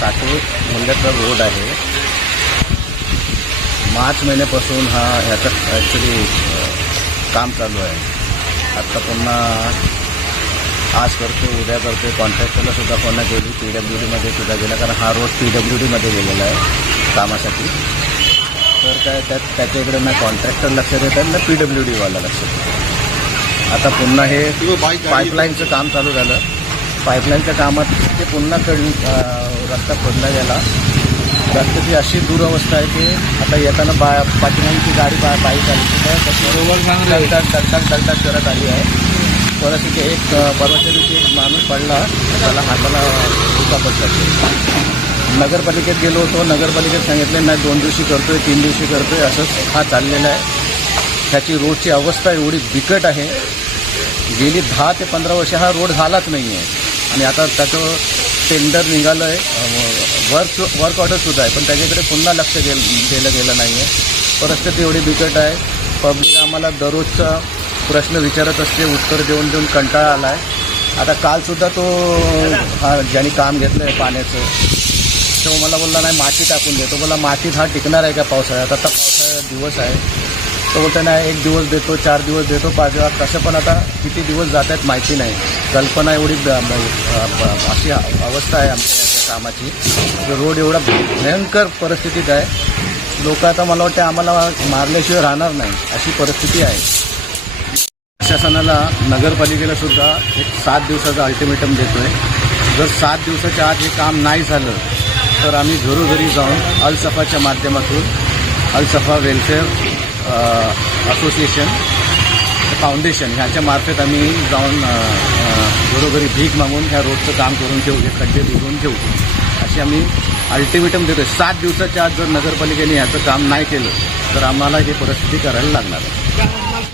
साठे मूल्याचा रोड आहे. मार्च महिन्यापासून हा ह्याचं ॲक्च्युली काम चालू आहे. आत्ता पुन्हा आज करतो उद्या करतो कॉन्ट्रॅक्टरला सुद्धा पुन्हा गेली पी डब्ल्यू डीमध्ये सुद्धा गेला कारण हा रोड पी डब्ल्यू डीमध्ये गेलेला आहे कामासाठी. तर काय त्यात त्याच्याकडे ना कॉन्ट्रॅक्टर लक्ष देतात ना पी डब्ल्यू डीवाला लक्ष देतात आता पुन्हा हे पाईपलाईनचं काम चालू झालं. पाईपलाईनच्या कामात ते पुन्हा कड रस्ता खोदला गेला. रस्त्याची अशी दुरवस्था आहे की आता येताना बा पाठीमागची गाडी बा बाईक आली कशी डगडग डगडग डगडग करत आली आहे. परिस्थिती एक अं, परवाच्या दिवशी एक माणूस पडला. त्याला हाताला दुखापत लागली नगरपालिकेत गेलो होतो. नगरपालिकेत सांगितलं नाही दोन दिवशी करतोय तीन दिवशी करतोय. असंच हा चाललेला आहे. ह्याची रोडची अवस्था एवढी बिकट आहे. गेली दहा ते पंधरा वर्ष हा रोड झालाच नाही आहे आणि आता त्याचं टेंडर निघालं आहे वर्क वर्क ऑर्डरसुद्धा आहे. पण त्याच्याकडे पुन्हा लक्ष गेल दिलं गेलं नाही आहे परिस्थिती एवढी बिकट आहे. पब्लिक आम्हाला दररोजचा प्रश्न विचारत असते उत्तर देऊन देऊन कंटाळा आला आहे आता कालसुद्धा तो हा ज्यांनी काम घेतलं आहे पाण्याचं तो मला बोलला नाही माती टाकून देतो बोला मातीत हा टिकणार आहे का पावसाळ्यात? आता पावसाळ्यात दिवस आहे. तो बोलतो नाही एक दिवस देतो चार दिवस देतो पाच दिवस कसं पण आता किती दिवस जात आहेत माहिती नाही. कल्पना एवढी अशी अवस्था आहे आमच्या कामाची. की रोड एवढा भयंकर परिस्थितीत आहे. लोक आता मला वाटतं आम्हाला मारल्याशिवाय राहणार नाही अशी परिस्थिती आहे. प्रशासनाला नगरपालिकेला सुद्धा एक सात दिवसाचा अल्टिमेटम देतोय. जर सात दिवसाच्या आत हे काम नाही झालं तर आम्ही घरोघरी जाऊन अलसफाच्या माध्यमातून अलसफा वेलफेअर असोसिएशन फाउंडेशन ह्याच्या मार्फत आम्ही जाऊन घरोघरी भीक मागून ह्या रोडचं काम करून ठेवू हे खड्डे बुजवून ठेवू. अशी आम्ही अल्टिमेटम देतोय. सात दिवसाच्या आत जर नगरपालिकेने ह्याचं काम नाही केलं तर आम्हाला ही परिस्थिती करायला लागणार आहे.